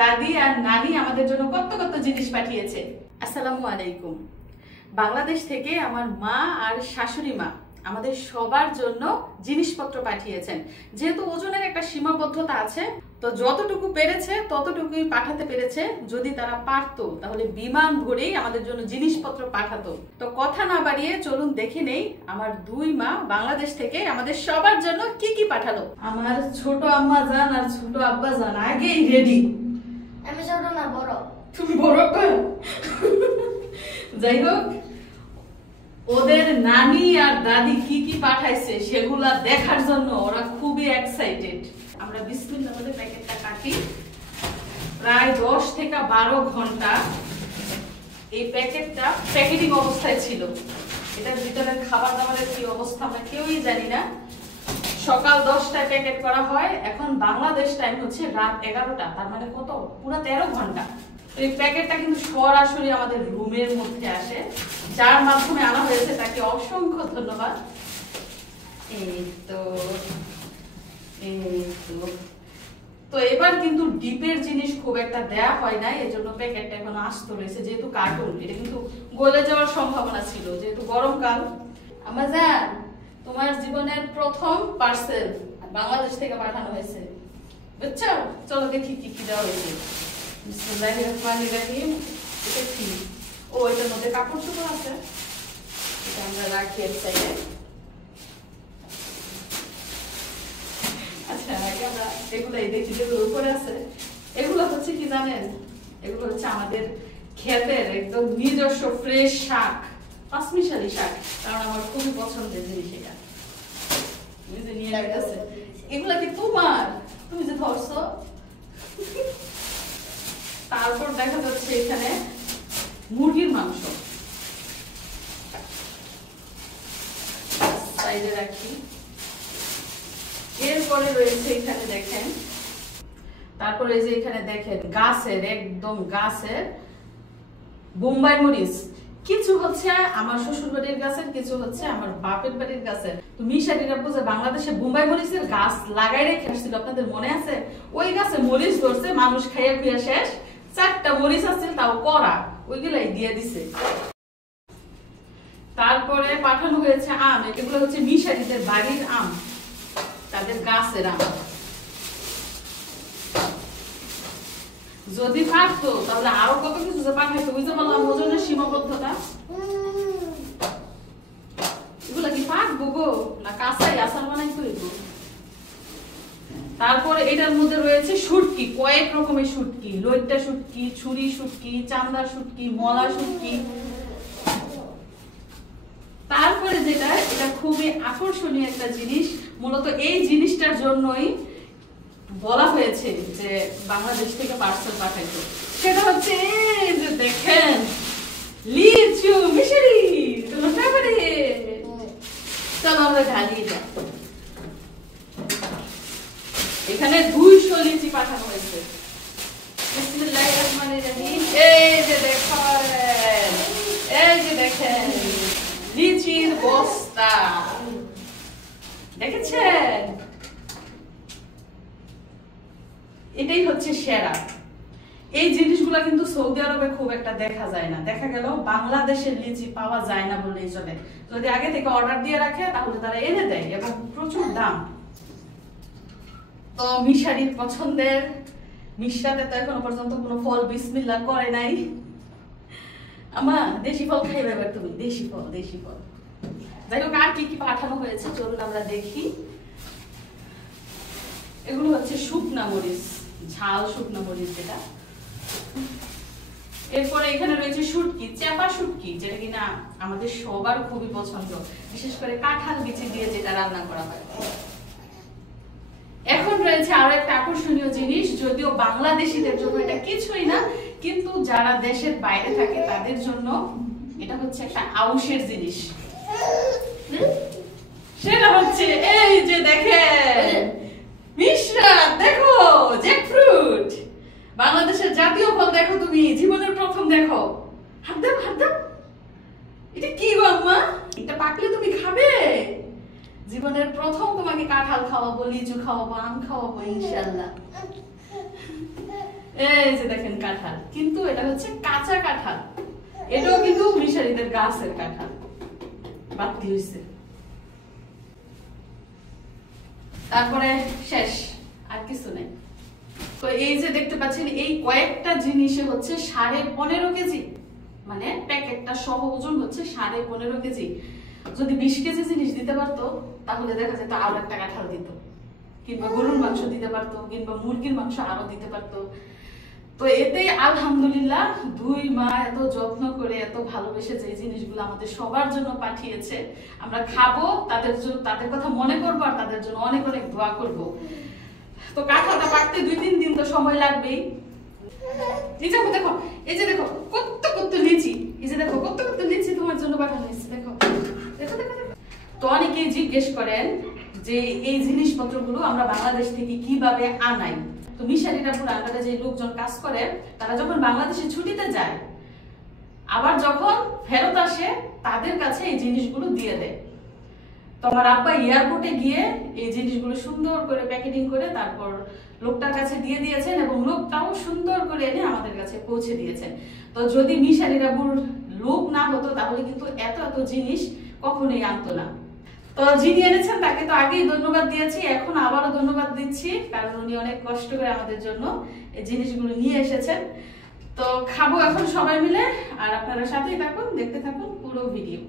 দাদি আর নানি আমাদের জন্য কত কত জিনিস পাঠিয়েছে। আসসালামু আলাইকুম। বাংলাদেশ থেকে আমার মা আর শাশুড়ি মা আমাদের সবার জন্য জিনিসপত্র পাঠিয়েছেন। যেহেতু ওজনের একটা সীমাবদ্ধতা আছে, তো যতটুকু পেরেছে ততটুকুই পাঠাতে পেরেছে। যদি তারা পারতো তাহলে বিমান ভরেই আমাদের জন্য জিনিসপত্র পাঠাতো। তো কথা না বাড়িয়ে চলুন দেখে নেই আমার দুই মা বাংলাদেশ থেকে আমাদের সবার জন্য কি কি পাঠালো। আমার ছোট আম্মা জান আর ছোট আব্বা জান আগেই রেডি। আমি ছোট না বড়। তুমি বড়? যাই হোক, ওদের নানি আর দাদি কি কি পাঠাইছে সেগুলা দেখার জন্য ওরা খুবই এক্সাইটেড। আমরা বিসমিল্লাহ বলে প্যাকেটটা কাটি। প্রায় 10 থেকে 12 ঘন্টা এই প্যাকেটটা প্যাকেটিং অবস্থায় ছিল। এটার ভিতরে খাবার দাবারের কি অবস্থা আমরা কেউই জানি না। সকাল 10টায় প্যাকেট করা হয়, এখন বাংলাদেশ টাইম হচ্ছে রাত 11টা, তার মানে কত? পুরো 13 ঘন্টা। এই প্যাকেটটা কিন্তু সরাসরি আমাদের রুমের মধ্যে আসে, যার মাধ্যমে আনা হয়েছে তাকে অসংখ্য ধন্যবাদ। তো এবার কিন্তু ডিপের জিনিস খুব একটা দেয়া হয় না, এজন্য প্যাকেটটা এখন আস্ত রয়েছে। যেহেতু কার্টুন, এটা কিন্তু গলে যাওয়ার সম্ভাবনা ছিল, যেহেতু গরমকাল। আমার জান, তোমার জীবনের প্রথম পার্সেল বাংলাদেশ থেকে পাঠানো হয়েছে, বুঝছো? চলো দেখি কি কি দেওয়া হয়েছে। বিসমিল্লাহির রহমানির রহিম। এটা কি? ও, এটার মধ্যে কাপড় চোপড় আছে, এটা আমরা রাখি এক সাইডে। আচ্ছা, আগে আমরা এগুলাই দেখি যেগুলো উপরে আছে। এগুলো হচ্ছে কি জানেন? এগুলো হচ্ছে আমাদের ক্ষেতের একদম নিজস্ব ফ্রেশ শাক, পাঁচমিশালি শাক, কারণ আমার খুবই পছন্দের জিনিস এটা। নিজে নিয়ে গেছে। এগুলা কি তোমার? তুমি যে ধরছো। তারপর দেখা যাচ্ছে এখানে মুরগির মাংস, সাইডে রাখি। এরপরে রয়েছে এখানে দেখেন, তারপরে এই যে এখানে দেখেন গাছের, একদম গাছের বোম্বাই মরিচ। কিছু হচ্ছে আমার শ্বশুর বাড়ির গাছের, কিছু হচ্ছে আমার বাপের বাড়ির গাছের। তো মিশারিরা বুঝে বাংলাদেশে বোম্বাই মরিচের গাছ লাগাই রেখে আসছিল, আপনাদের মনে আছে? ওই গাছে মরিচ ধরছে, মানুষ খাইয়া খুইয়া শেষ। 4টা মরিচ আছে, তাও করা, ওইগুলাই দিয়ে দিছে। তারপরে পাঠানো হয়েছে আম। এগুলো হচ্ছে মিশারিদের বাড়ির আম, তাদের গাছের আম। যদি পারতো তাহলে আরো কত কিছু যে পাঠাইতো। বুঝতে পারলাম ওজনের সীমাবদ্ধতা। এগুলা কি পাকবো গো, না কাঁচাই আচার বানাইতে হইব? তারপরে এটার মধ্যে রয়েছে শুটকি, কয়েক রকমের শুটকি। লইট্টা শুটকি, ছুরি শুটকি, চান্দা শুটকি, মলা শুটকি। তারপরে যেটা, এটা খুবই আকর্ষণীয় একটা জিনিস, মূলত এই জিনিসটার জন্যই বলা হয়েছে যে বাংলাদেশ থেকে পার্সেল পাঠাইতো। সেটা হচ্ছে এই যে দেখেন, লিচু মিশরি। তোমার ফেভারিট। চলো আমরা ঢালিয়ে যাই। এখানে 200 লিচি পাঠানো হয়েছে। বিসমিল্লাহির রহমানির রহিম। এই যে দেখেন, এই যে দেখেন লিচির বস্তা, দেখেছেন? এটাই হচ্ছে সেরা। এই জিনিসগুলা কিন্তু সৌদি আরবে খুব একটা দেখা যায় না। দেখা গেল বাংলাদেশের লিচি পাওয়া যায় না বললেই চলে। যদি আগে থেকে অর্ডার দিয়ে রাখে তাহলে তারা এনে দেয়, এবং প্রচুর দাম। তো মিশারির পছন্দের মিশরাতে তো এখনো পর্যন্ত কোনো ফল বিসমিল্লাহ করে নাই। আমা, দেশি ফল খাইবে এবার তুমি? দেশি ফল, দেশি ফল। যাই হোক, আর কি কি পাঠানো হয়েছে চলুন আমরা দেখি। এগুলো হচ্ছে শুকনা মরিচ, ঝাল শুকনা মরিচ যেটা। এরপরে এখানে রয়েছে শুটকি, চেপা শুটকি, যেটা কিনা আমাদের সবার খুবই পছন্দ, বিশেষ করে কাঁঠাল বিচি দিয়ে যেটা রান্না করা হয়। এখন রয়েছে আরো একটা আকর্ষণীয় জিনিস, যদিও বাংলাদেশিদের জন্য এটা কিছুই না, কিন্তু যারা দেশের বাইরে থাকে তাদের জন্য এটা হচ্ছে একটা আউশের জিনিস। সেটা হচ্ছে এই যে দেখেন মিশরা, দেখো জ্যাকফ্রুট, বাংলাদেশের জাতীয় ফল। দেখো তুমি, জীবনের প্রথম দেখো। হাত দাও, হাত দাও। এটা কি গো আম্মা? এটা পাকলে তুমি খাবে? জীবনের প্রথম তোমাকে কাঁঠাল খাওয়াবো, লিচু খাওয়াবো, আম খাওয়াবো ইনশাআল্লাহ। এই যে দেখেন কাঁঠাল, কিন্তু এটা হচ্ছে কাঁচা কাঁঠাল, এটাও কিন্তু মিশরীদের গাছের কাঁঠাল, বাতি হয়েছে। তারপরে শেষ, আর কিছু নেই। তো এই যে দেখতে পাচ্ছেন এই কয়েকটা জিনিসে হচ্ছে 15.5 কেজি, মানে প্যাকেটটা সহ ওজন হচ্ছে 15.5 কেজি। যদি 20 কেজি জিনিস দিতে পারতো তাহলে দেখা যেত আরো একটা কাঁঠাল দিত, কিংবা গরুর মাংস দিতে পারতো, কিংবা মুরগির মাংস আরো দিতে পারতো। তো এতেই আলহামদুলিল্লাহ 2 মা এত যত্ন করে এত ভালোবেসে যে জিনিসগুলো আমাদের সবার জন্য পাঠিয়েছে, আমরা খাবো, তাদের জন্য, তাদের কথা মনে করবো, আর তাদের জন্য অনেক অনেক দোয়া করব। তো কাঁঠালটা পাকতে 2-3 দিন তো সময় লাগবেই। এই যে দেখো, এই যে দেখো কত কত লিচি, এই যে দেখো কত কত লিচি তোমার জন্য পাঠানো হয়েছে, দেখো দেখো দেখো। তো অনেকেই জিজ্ঞেস করেন যে এই জিনিসপত্রগুলো আমরা বাংলাদেশ থেকে কিভাবে আনাই। তো মিশরীরা পুরানটাতে যে লোকজন কাজ করে, তারা যখন বাংলাদেশে ছুটিতে যায়, আবার যখন ফেরত আসে তাদের কাছে এই জিনিসগুলো দিয়ে দেয়। তো আমার আব্বা এয়ারপোর্টে গিয়ে এই জিনিসগুলো সুন্দর করে প্যাকেটিং করে তারপর লোকটার কাছে দিয়ে দিয়েছেন, এবং লোকটাও সুন্দর করে এনে আমাদের কাছে পৌঁছে দিয়েছেন। তো যদি মিশরীরা লোক না হতো তাহলে কিন্তু এত এত জিনিস কখনোই আনতো না। তো যিনি এনেছেন তাকে তো আগেই ধন্যবাদ দিয়েছি, এখন আবারও ধন্যবাদ দিচ্ছি, কারণ উনি অনেক কষ্ট করে আমাদের জন্য এই জিনিসগুলো নিয়ে এসেছেন। তো খাবো এখন সবাই মিলে, আর আপনারা সাথেই থাকুন, দেখতে থাকুন পুরো ভিডিও।